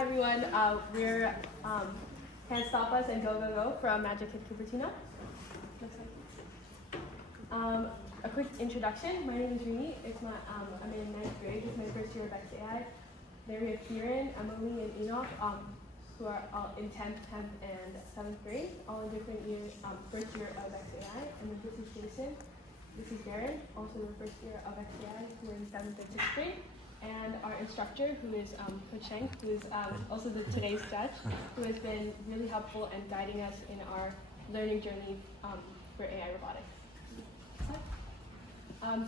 Hi everyone, we're Can't Stop Us and Go Go Go from Magic Kid Cupertino. Next slide. A quick introduction. My name is Rini. I'm in 9th grade. It's my first year of XAI. There we have Kieran, Emily, and Enoch, who are all in 10th, 10th, and 7th grade, all in different years, first year of XAI. And then this is Jason. This is Darren, also the first year of XAI, who are in 7th and 6th grade. And our instructor, who is Coach Sheng, who is also today's judge, who has been really helpful and guiding us in our learning journey for AI robotics.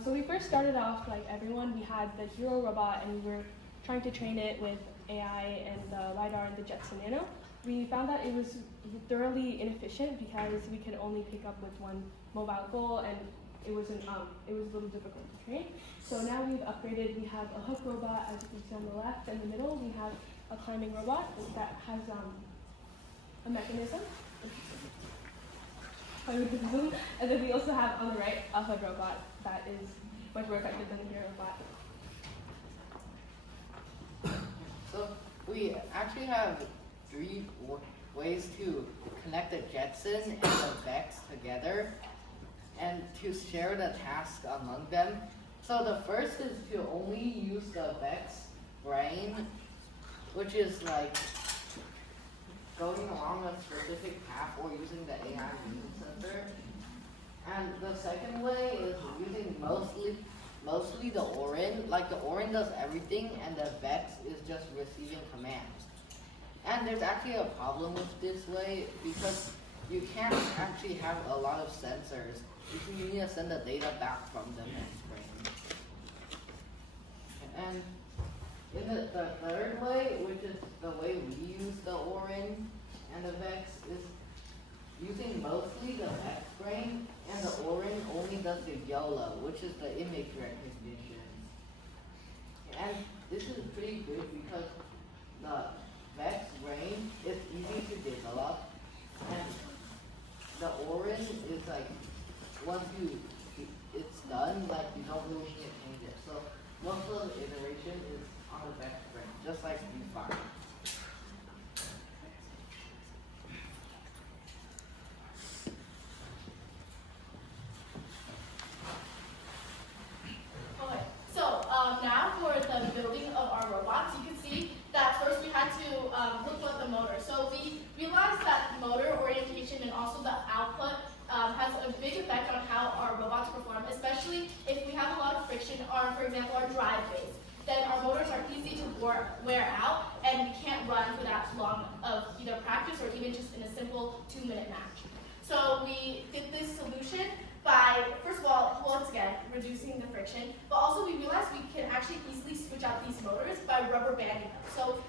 So we first started off, like everyone, we had the Hero robot and we were trying to train it with AI and the LiDAR and the Jetson Nano. We found that it was thoroughly inefficient because we could only pick up with one mobile goal, and it was a little difficult to train. So now we've upgraded. We have a hook robot, as you can see on the left. In the middle, we have a climbing robot that has a mechanism. And then we also have on the right a hood robot that is much more effective than the Hero robot. So we actually have three ways to connect the Jetson and the Vex together and to share the task among them. So the first is to only use the Vex brain, which is like going along a specific path or using the AI vision sensor. And the second way is using mostly the Orin. Like the Orin does everything and the Vex is just receiving commands. And there's actually a problem with this way because you can't actually have a lot of sensors. You need to send the data back from the Vex brain. And in the third way, which is the way we use the Orin and the Vex, is using mostly the Vex brain, and the Orin only does the YOLO, which is the image recognition. And this is pretty good because the Vex brain is easy to develop, and the Orin is like, once it's done, like you don't really need to change it. So most of the iteration is on the Vex brain, just like V5. Okay, so now for the building of our robots, you can see that first we had to look at the motor. So we realized that motor orientation and also the output has a big effect on how our robots perform, especially if we have a lot of friction on, for example, our driveways. Then our motors are easy to wear out, and we can't run for that long of either practice or even just in a simple 2-minute match. So we did this solution by, first of all, once again, reducing the friction, but also we realized we can actually easily switch out these motors by rubber banding them. So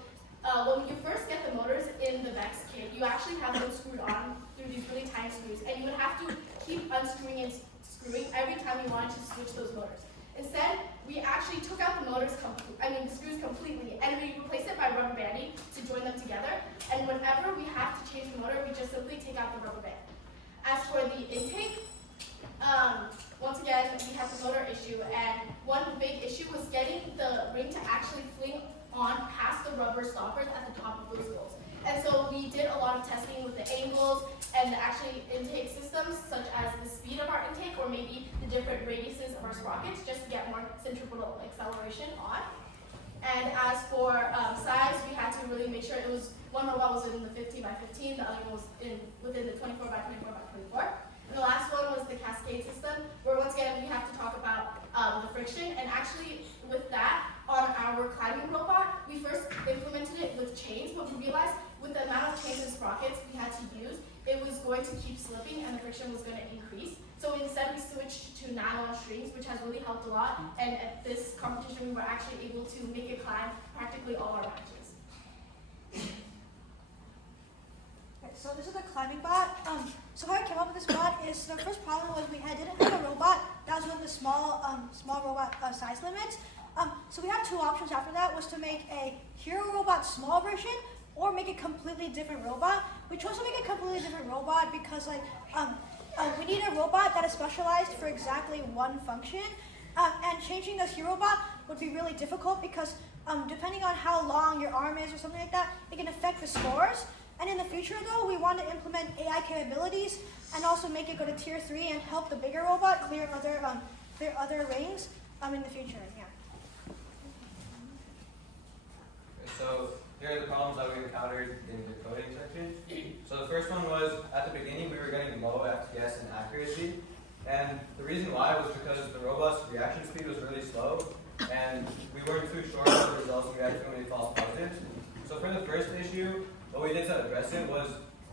when you first get the motors in the Vex kit, you actually have them screwed on through these really tiny screws, and you would have to keep unscrewing and screwing every time you wanted to switch those motors. Instead, we actually took out the the screws completely, and we replaced it by rubber banding to join them together. And whenever we have to change the motor, we just simply take out the rubber band. As for the intake, once again, we have the motor issue, and one big issue was getting the ring to actually fling on past the rubber stoppers at the top of those wheels. And so we did a lot of testing with the angles and the actually intake systems, such as the speed of our intake or maybe the different radiuses of our sprockets, just to get more centripetal acceleration on. And as for size, we had to really make sure it was, one robot was in the 15 by 15, the other one was within the 24 by 24 by 24. And the last one was the cascade system, where once again we have to talk about the friction. And actually with that, on our climbing robot, we first implemented it with chains, but we realized with the amount of chains and sprockets we had to use, it was going to keep slipping and the friction was going to increase. So instead we switched to nylon strings, which has really helped a lot. And at this competition, we were actually able to make it climb practically all our matches. Okay, so this is the climbing bot. So how I came up with this bot is the first problem was we didn't have a robot that was with the small robot size limits. So we had two options after that, was to make a Hero robot small version or make a completely different robot. We chose to make a completely different robot because we need a robot that is specialized for exactly one function. And changing this Hero bot would be really difficult because depending on how long your arm is or something like that, it can affect the scores. And in the future, though, we want to implement AI capabilities and also make it go to tier 3 and help the bigger robot clear other rings in the future. Yeah. So here are the problems that we encountered in the coding section. So the first one was, at the beginning, we were getting low FPS and accuracy. And the reason why was because the robot's reaction speed was really slow, and we weren't too sure of the results, and we had too many false positives. So for the first issue, what we did to address it was,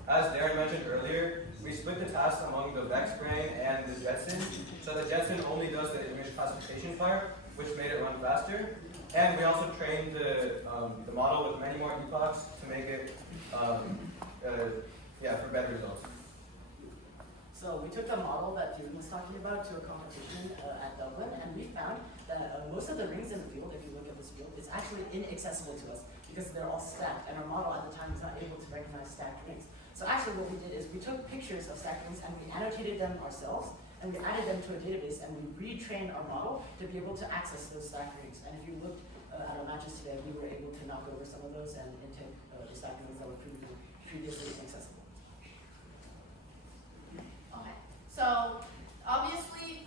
as Darren mentioned earlier, we split the tasks among the Vex Brain and the Jetson. So the Jetson only does the image classification part, which made it run faster. And we also trained the model with many more epochs to make it, for better results. So we took the model that June was talking about to a competition at Dublin, and we found that most of the rings in the field, if you look at this field, is actually inaccessible to us because they're all stacked, and our model at the time was not able to recognize stacked rings. So actually what we did is we took pictures of stacked rings and we annotated them ourselves, and we added them to a database, and we retrained our model to be able to access those stacked rings. And if you looked at our matches today, we were able to knock over some of those and take the stacked rings that were previously inaccessible. Okay, so obviously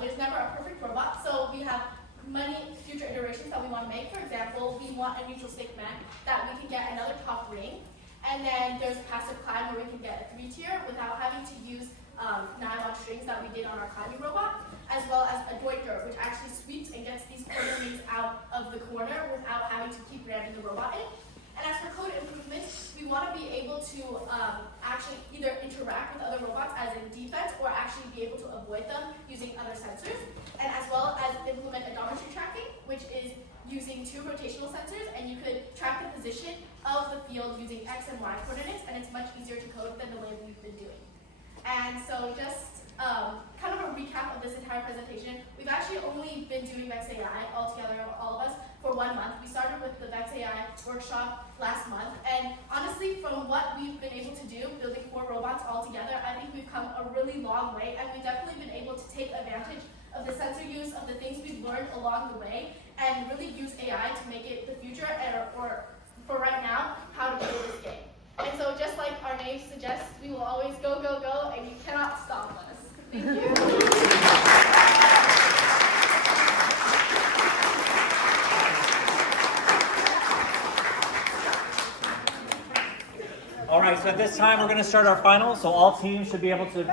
there's never a perfect robot, so we have many future iterations that we want to make. For example, we want a neutral stick man that we can get another top ring, and then there's passive climb where we can get a 3-tier without having to use nylon strings that we did on our climbing robot, as well as a Deuter, which actually sweeps and gets these corner rings out of the corner without having to keep ramming the robot in. And as for code improvements, we want to be able to actually either interact with other robots as in defense or actually be able to avoid them using other sensors, and as well as implement odometry tracking, which is using 2 rotational sensors, and you could track the position of the field using X and Y coordinates, and it's much easier to code than the way we've been doing. And so just kind of a recap of this entire presentation, we've actually only been doing Vex AI altogether, all of us, for 1 month. We started with the Vex AI workshop last month, and honestly, from what we've been able to do, building 4 robots all together, I think we've come a really long way, and we've definitely been able to take advantage of the sensor use, of the things we've learned along the way, and really use AI to make it the future, or for right now, how to play this game. And so just like our name suggests, we will always go, go, go, and you cannot stop us. Thank you. All right, so at this time, we're going to start our final, so all teams should be able to